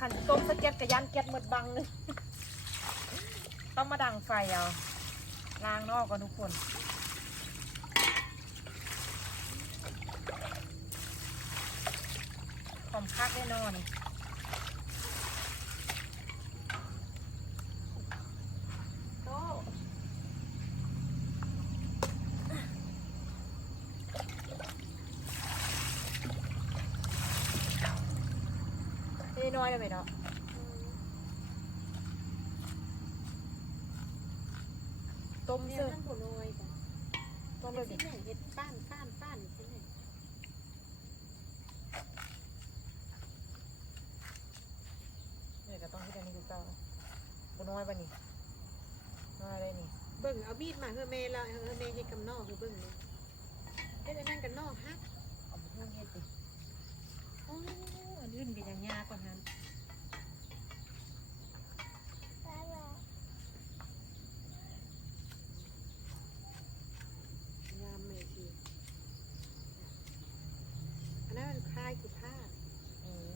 ขันต้มสะเก็ดกระยันเก็ดหมดบังเลยต้องมาดังไฟเอาล้างนอกก่อนทุกคนหอมคักแน่นอนตเฮ้ยน้อยเลยไหมเนาะต้ม เนี่ย เสื้อ ท่านผู้น้อยกัน ต้ม เป็ เลย น ดิ ที่ไหนเห็ดป้านป้านป้านที่ไหน เดี๋ยวก็ต้องที่กันนี่คือเก่าบุน้อยปะนี่น้อยเลยนี่ เบิ่งเอา มีดมาเฮ้อเมย์ละเฮ้อเมย์เฮ็ดกับนอกคือเบิ่งเลยเฮ็ดอันนั่นกับนอกฮักเอาไปทุ่งเฮ็ดดิโอ้อันอื่นเป็นอย่างยากกว่านั้นยามเลยทีอันนั้นมันคลายคือผ้า เออ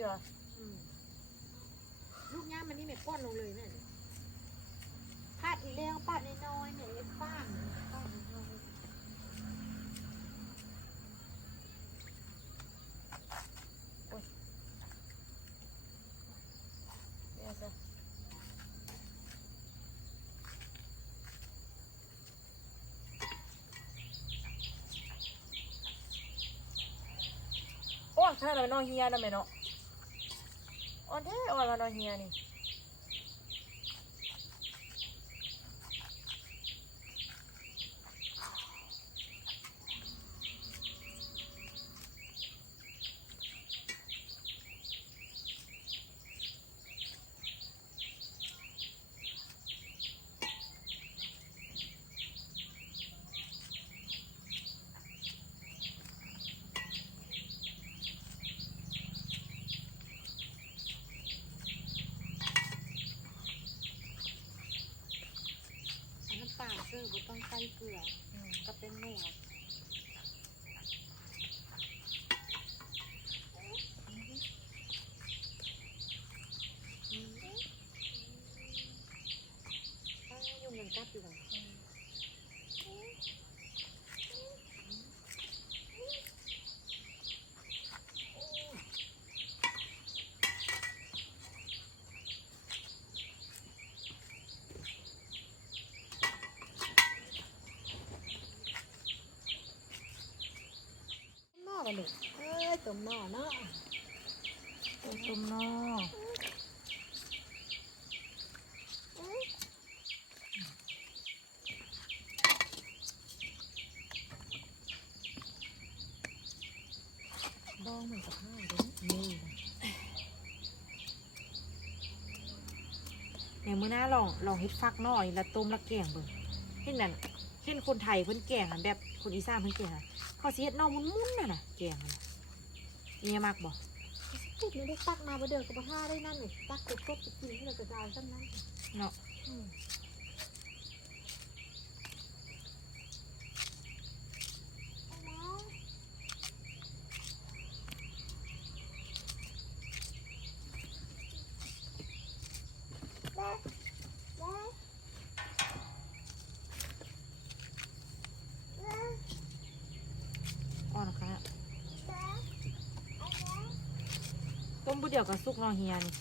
เชื่ออืมลูกย่ามมันนี่แม่ป้อนลงเลยแม่เนี่ยพาดทีเลี้ยงป้าดน้อยๆเนี่ยเอ็ดป้านป้านน้อยเดี๋ยวจะโอ้ถ้าเรานอนเฮียนะแม่เนาะ อ่อนแท้อ่อนเรานอนเฮียนี่ ๆอันน้ำปลาเกลือบ่ต้องใส่ เกลืออืมก็เป็นนัวอืมถ้ายุ่งยังกัดอยู่เลย หม้อกันลูกเอ้ย ต้มหม้อเนาะต้มต้มนอบ้องเหมือนกับข้าวเลยนี่เดี๋ยมื้อหน้าลองลองเฮ็ดฟักหน่อยแล้วต้มแล้วแกงเบิ่งเช่นนั้นเช่นคนไทยเพิ่นแกงอันแบบคนอีสานเพิ่นแกงอะเขาสิเฮ็ดน่อมุนๆน่ะน่ะแกงอะน่ะ นี่ยมากบ่ติดไม่ได้ตักมาบ่เดือกับผ้าได้นั่นเลยตักกดกดกินให้เรากระจายซ้ำนั้นเนาะ อืมอ่อนค่ะ ต้มบุเดียวกับสุกนอเฮียนี่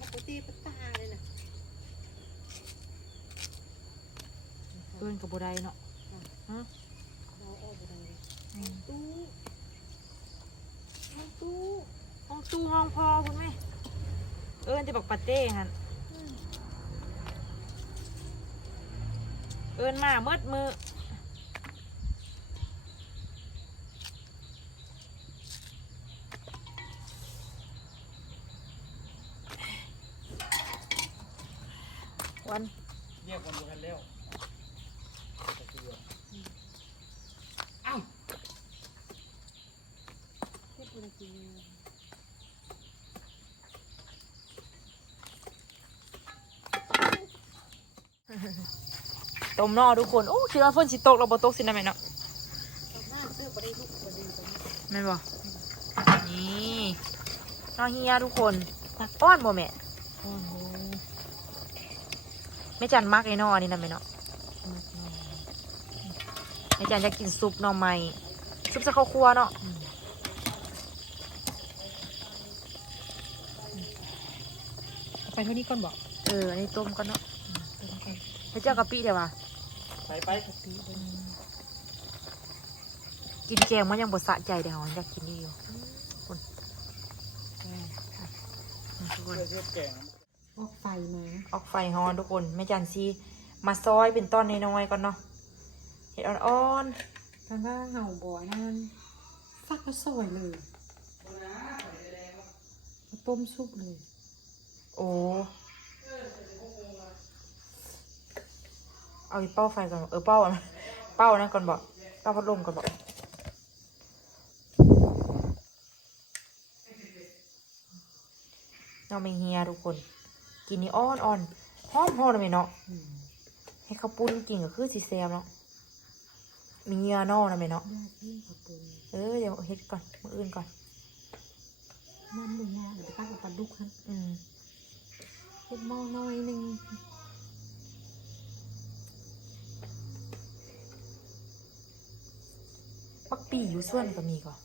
ปกติปตาเลยนะ เอิ้นกับบ่ได้เนาะฮะ เราออกไปเลย อืม ตู้เอาตู้ ห้องตู้ห้องพอคุณแม่เอิ้นจะบอกปาเต้หั่นเอิ้นมาเมิดมือโอ้ วัน เรียกวันดูทันแล้วอ้าว เฮ็ดบ่ได้กินเลย ต้มนอทุกคนโอ้คิดว่าฝนสิตกเราบ่ตกสินะแม่เนาะตอนหน้าซื้อบ่ได้ลูกบ่ได้ตรงนี้แม่นบ่นี่นอเฮียทุกคนอ้อนบ่แม่โอ้โหแม่จันมักไอ้นอนี่นะแม่เนาะมากน้อยแม่จันจะกินซุปหน่อไม้ซุปใส่ข้าวคั่วเนาะอืมไปเท่านี้ก่อนบอกเอออันนี้ต้มก่อนเนาะอืมเป็นกันแล้วเจ้ากะปิเดี๋ยววะ ไปไปกะปิเด้อกินแกงมันยังบดสะใจเดี๋ยวเราอยากกินนี่อยู่แกงทุกคนเพื่อเทียบแกงออกไฟมาออกไฟฮอนทุกคนแม่จันซีมาซอยเป็นต้อนน้อยๆก่อนเนาะเห็ดอ่อนคันว่าเห่าบ่อนั่นฟักก็ซอยเลยมาต้มซุปเลยๆโอ้ เอาอีเป้าไฟก่อน เออเป้าอันเป้านั่นก่อนบอกเป้าพัดลมก่อนบอกเราไม่เฮียทุกคน กินนี่อ้อนอ่อนหอมหอมเลยเนาะอืมให้ข้าวปุ้นกินก็คือสีแซมเนาะมีเงือนอกนะแม่เนาะยาที่กระปูเออเดี๋ยวเฮ็ดก่อนมื้ออื่นก่อนน้ำมันยาเดี๋ยวไปปั้นกับปลาดุกครับอืมเฮ็ดหม้อน้อยหนึง ปักปีอยู่ส่วนก็มีก่อน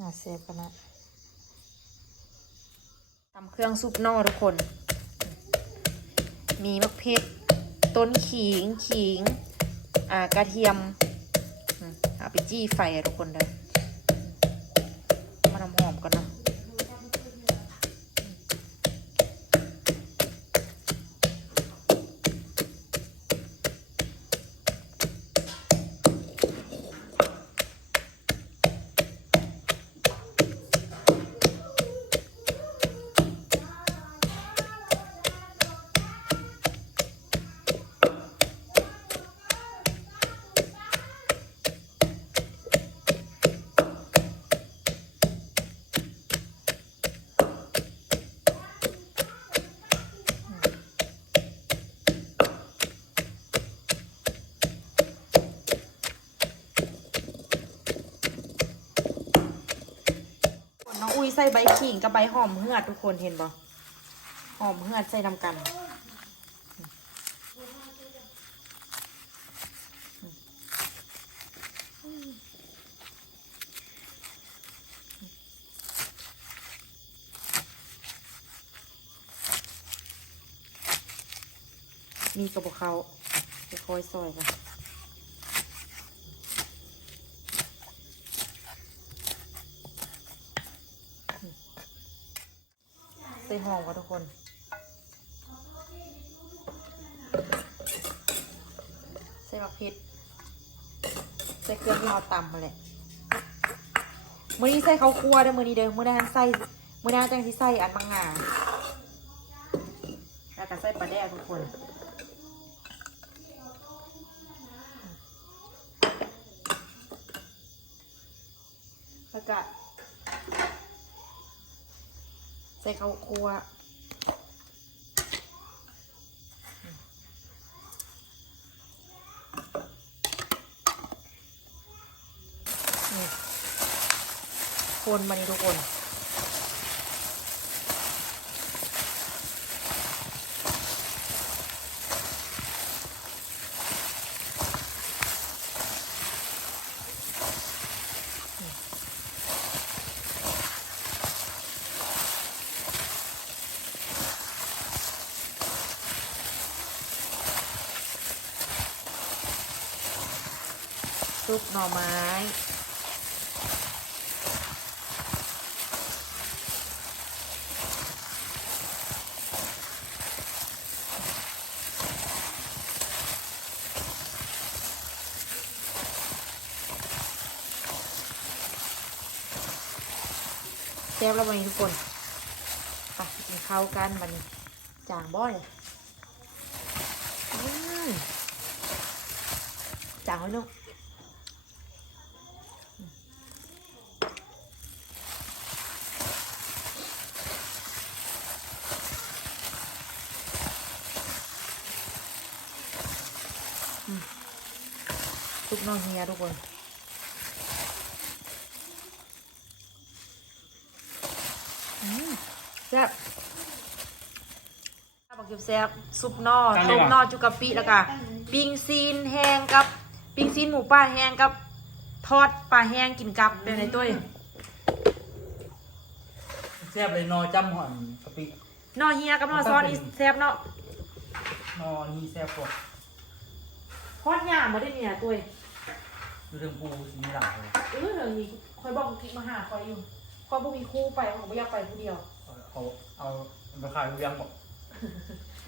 น่าเซฟกันนะทำเครื่องซุปนอทุกคน มีมะเพ็ดต้นขิงขิง อ่ากระเทียม เอาไปจี้ไฟทุกคนเลยมาทำหอมก่อนเนาะ น้องอุ้ย ใส่ใบขิงกับใบหอมเหือดทุกคนเห็นบ่หอมเหือดใส่นำกันมีกระบอกเขาไปคอยซอยกัน ส่หอมกันทุกคน ใส่บักพริกใส่เครื่องที่เราตำมาแหละมื้อนี้ใส่ข้าวคั่วเด้อมื้อนี้เด้อมื้อนั้นใส่มื้อนั้นจังสิใส่อันมังงาแล้วก็ใส่ปลาแดกทุกคนแล้วก็ ใส่ข้าวคั่วคนมานี่ทุกคน ซุปหน่อไม้แซ่บแล้ววันนี้ทุกคนไปกินข้าวกันวันนี้จางบ่อยจางไว้ลูก ซุปน้องเฮียทุกคนอืมแซ่บบักเก็บแซ่บซุปนอกันเลยต้มว่ะนอจุกะปิแล้วก็ปิ้งซีนแห้งกับปิ้งซีนหมูป่าแห้งกับ ทอดปลาแห้งกินกับเป็นไงตัวเองแซ่บเลยนอจำหอนกะปินอเฮียกับนอซอสนี่แซ่บเนาะนอนี่แซ่บกว่าทอดย่างมาได้เนี่ยตัว เองดูเรื่องปูสีนี้หลายเลยเออเดี๋ยวนี้คอยบอกกิ๊กมาหาคอยอยู่คอยบ่มีคู่ไปผมไม่อยากไปผู้เดียว เอาเอาเอาไปขายเรียงบอก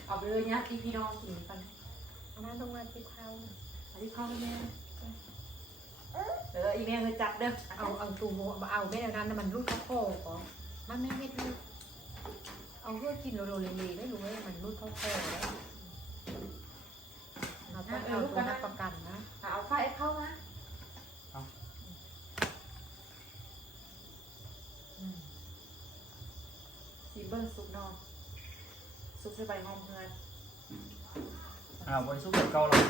เอาไปเลยเนี่ยพี่พี่น้องกินกันเอามาตรงมาติดเท้าอันนี้เข้าไปแม่เอออีแม่เคยจับเด้อเอาเอาตูโมเอาไม่ได้นั้นมันรูดเข้าคอก่อนมันไม่เม็ดลูกเอาเพื่อกินโรโรเลเลไม่รู้ว่ามันรูดเข้าคอแล้วเราต้องเอาตัวรับประกันนะเอาไฟเข้ามา ซีเบิลซุปนอนซุปใส่ใบหอมเงินอ่าบริสุทธิ์แบบเก่าหรอก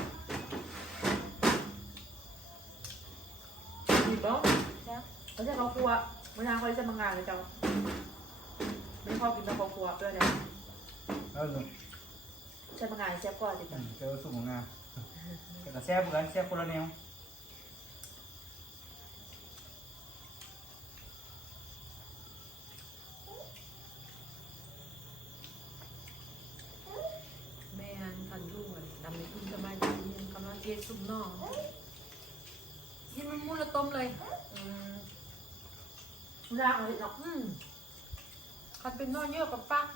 หยิบแล้วแล้วจะเขาครัวเมื่อนานเขาจะมางานเลยเจ้าไม่พอกินแล้วเขาครัวด้วยเลยแล้วหนึ่งจะมางานเชฟก่อนดิอืจ้ะมเจอสุกของงาแต่ก็แซ่บเหมือนกันแซ่บคนละแนว แม่ทันรู้ดำในคุณสบายดี กำลังเจียซุ่มนอกยินมันมูละต้มเลยอืมร่างเลยเนาะอืมคันเป็นนอเยอะกับปัก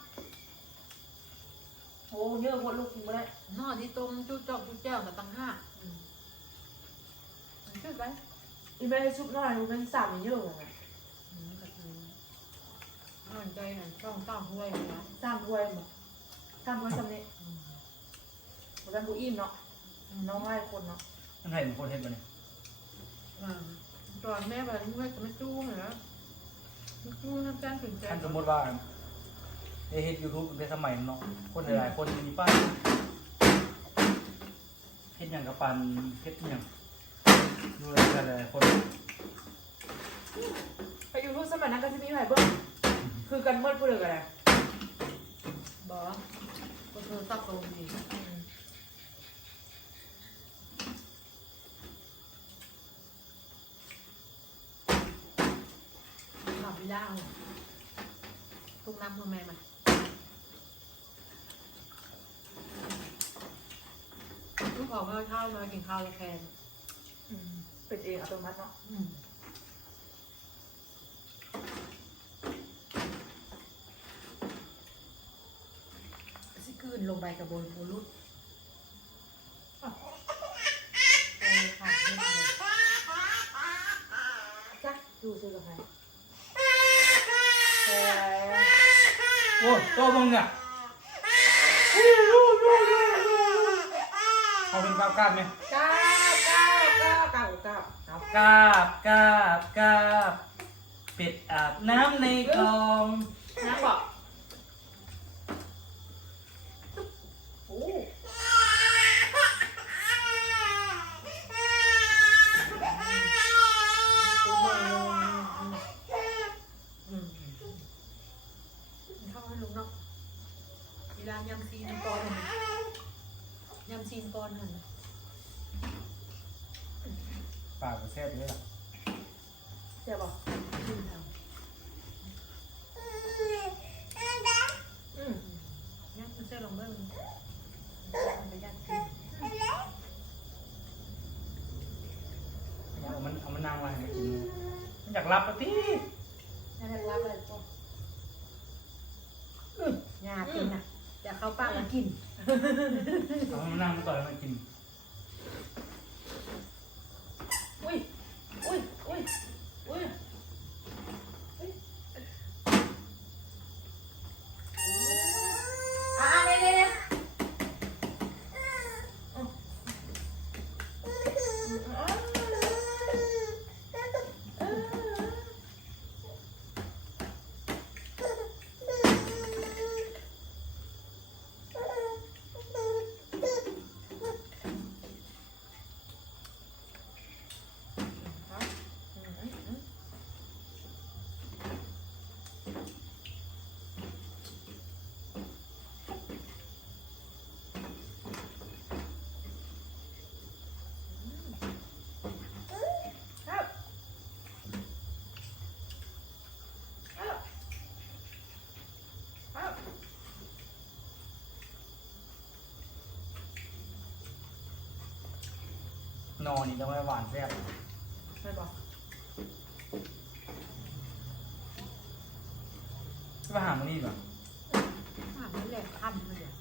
โอ้เยอะหมดลูกกินไม่ได้นอที่ต้มจุ๊จอกจุ๊เจ้ากับตังห้าอืมมันช่วยไว้อีแม่ซุปน้อยลูกเป็นสามเยอะเลยอืมก็คือนอนใจหันช่องเต้าห้วยนะสามถ้วยหมดสามถ้วยสำเร็จอืมหมดแล้วบุอิ่มเนาะ น้องไล่คนเนาะมันให้เป็นคนเห็นมันเนี่ยอ่าตอนแม่แบบนี้จะไม่จู้เหรอไม่จู้น้ำแจ้งถึงแจ้ท่างนสมมติว่าได้เห็นยูทูบในสมัยนั้นเนาะ คนหลายๆคนมีป้ายเฮ็ดอย่างกับปันเฮ็ดอย่างดูแลหลายๆคนไปอยู่รุ่นสมัยนั้นก็จะมีหลายเบิ้งคือกันเมื่อพูดเลยกันแหละบอกก็คือซับโตม ดีขับวิล่าทุกน้ำทุกแม่มาลูกขอข้าวข้าวเลยกินข้าวแล้วแคนอืมเป็นเองอัตโนมัติเนาะอืมสิคืนลงไปกับบนบูรุษโอ้ค่ะเล่นเลยจ้ะดูซื้อกับใครเออ โอ้ยโตมึงเนี่ยเอาเป็นกราบกราบไหมเก้าเก้าเก้าเก้าเก้าเก้ากราบกราบกราบเป็ดอาบน้ำในคลองน้ำบอกโอ้ตัวใหม่เลยอืม เข้าให้ลุงเนาะเวลา ยำซีนก่อนน่ะยำซีนก่อนหันน่ะปากก็แซ่บเลยล่ะเจ็บบอกขึ้นทางอืมยัดมันเส้นลงเบิ้งมันไปยัดขึ้นรับปะที่ นั่นแหละรับเลยก็ยากินน่ะเดี๋ยวเข้าปา กิน เอามานั่งก่อนมากิน อุ้ย อุ้ย อุ้ย อุ้ยอ่าเนี่ยเนี่ยครับ นอนนี่จะไม่หวานแซ่บไม่บอกไปหามันนี่ก่อนอ่านนี่แหละทำเลยอะ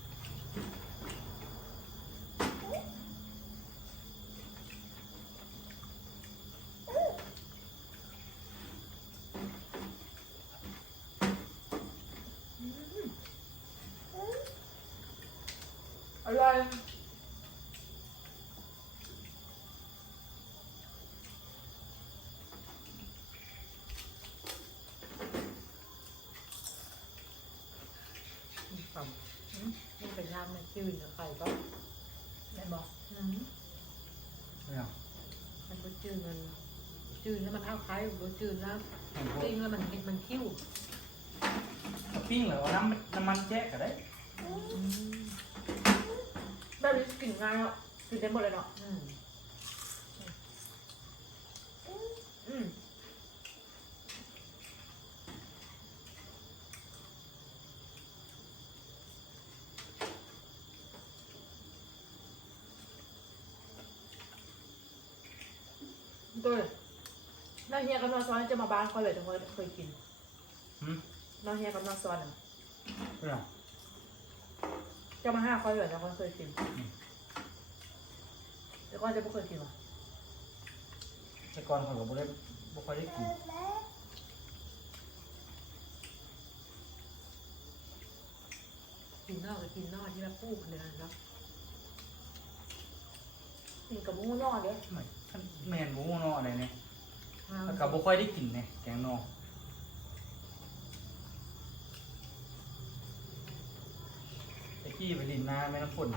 อร่อยครับ นี่เป็นน้ำมันจืดนะไข่ก็ได้บอกอืมไม่เอามันก็จืดมันจืดแล้วมันเอาไข่ก็จืดแล้วเอาพวกปิ้งแล้วมันเห็ดมันคิ้วเอาปิ้งเหรอเอาน้ำน้ำมันแจ๊กก็ได้แบบนี้กินง่ายเนาะกินได้หมดเลยเนาะอืมอืม ตัวน้าเฮียกับน้องซ้อนจะมาบ้านเขาเลยแต่เขาเคยกินหืมน้องเฮียกับน้องซ้อนอะไม่เอาจะมาห้าเขาเลยแต่เขาเคยกินแต่ก่อนจะไม่เคยกินหรอแต่ก่อนเขาก็บ่ได้บ่ค่อยได้กินกินนอกกับกินนอกที่แบบปลูกเนี่ยเนาะกินกับหมูนอกเด้ไม่ ท่านแมนบ่ฮู้เนาะอะไรเนี่ยแล้วก็บ่ค่อยได้กินเนี่ยแกงนอกไอ้กี้ไปลินนาแม่น้ำฝน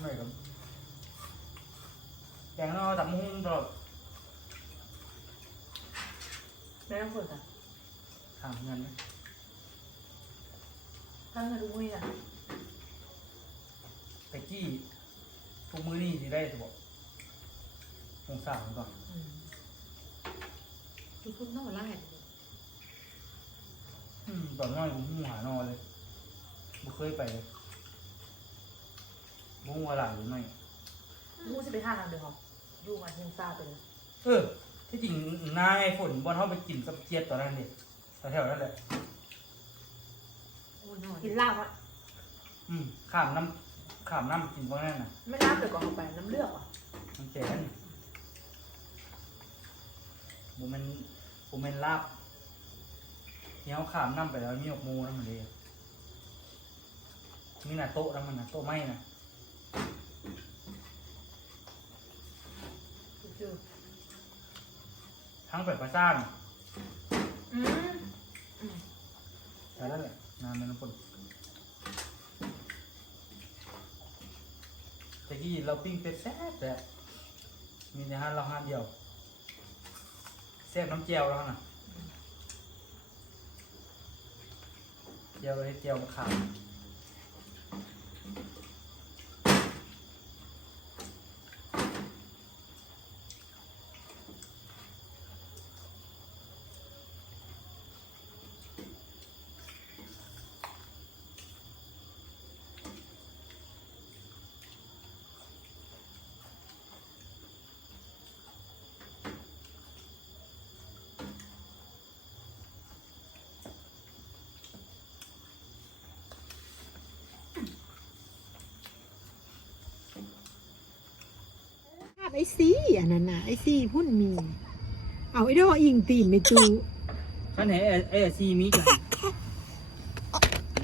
ไม่ครับแกงนอกตับมุ้งตลอดไม่ต้องคนอะถามเงินไหมถ้าเงินดูมุ้ยอะไอ้กี้ ทุกมื้อนี่สิได้สิบอกสงสารมันก่อนคือคุณนอกไล่อืมตอนน้อยผมหูหานอนเลยบ่เคยไปเลยบ่ฮู้ว่าหลานหรือไม่มูจะไปท่าน้ำเดือดอยู่มาเฮงซาไปเลยเออ ที่จริงนายฝนบอลเขาไปกินกับเจี๊ยบตอนนั้นเด็แถวๆนั้นแหละ โอ้นอนกินลาบอะอืมข้ามน้ำ ข้ามน้ำกินพวกนั้นน่ะไม่น้ำเดือดก่อนเอาไปน้ำเลือดอะมันแจนบุมันบุมันลาบเนี้ยเขาข้ามน้ำไปแล้วมีหยกมูน้ำมันเลยมีหน้าโต๊ะน้ำมันนะโต๊ะไม้นะจืดทั้งไปประซ่านอืม แต่นั่นแหละนานมันน้ำฝนตะ กี้เราปิ้งเป็ดแซ่บแต่มีในห้าเราห้านเดียวแซ่บน้ำเจียวแล้วนะเจียวเลยเจียวมะขาม ไอ้ซี่อันนั้นน่ะไอ้ซี่พุ่นมี เอาไอ้ดอกอิงตีนไม่ตูคันไหนเอซีมีกัน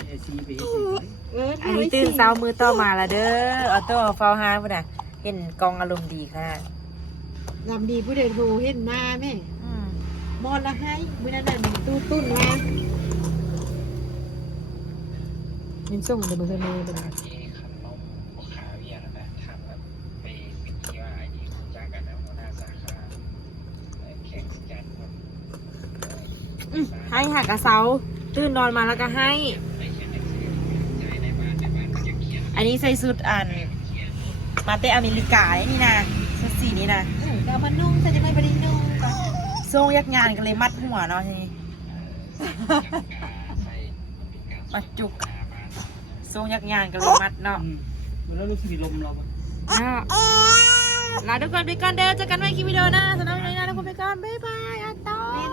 เอซีไปเฮ็ดเองเอออันนี้ตื่นเช้ามือต่อมาละเด้อออโต้เฝ้าห้าพุ่นน่ะเห็นกองอารมณ์ดีขนาดลำดีผู้ใดโทรเห็นมาแม่อืมมอนละให้มื้อนั้นน่ะตู้ตุ้นมายินส่งเดี๋ยวมือเธอเมย์เป็นไงที่ขนมลูกค้าเวียนนะทำแบบไปเป็นที่ว่าไอ้ที่รู้จักกันแล้วหัวหน้าสาขาเอ่อแข่งกันครับ อืมให้หักกระเซาตื่นนอนมาแล้วก็ให้ไปเขียนหนังสือใจในบ้านในบ้านก็จะเขียนอันนี้ใส่สุดอัน มาเตะอเมริกาไอ้นี่นะชุดสีนี้นะเออก็เอามานุ่งแต่จะไม่ไปได้นุ่งก็ทรงยักษ์งานกันเลยมัดหัวเนาะทีนี้ใส่เป็นการมัดจุกทรงยักษ์งานกันเลยมัดเนาะอืมมันแล้วรู้สึกลมเราปะอ่าลาทุกคนไปก่อนเด้อเจอกันใหม่คลิปวิดีโอหน้าสำหรับวันนี้นะทุกคนไปก่อนบ๊ายบาย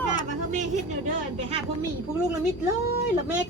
อาตอแม่ค่ะมาเฮาแม่เฮ็ดเด้อเด้อไปหาพ่อหมีพวกลูกละมิดเลยแล้วแม่ก็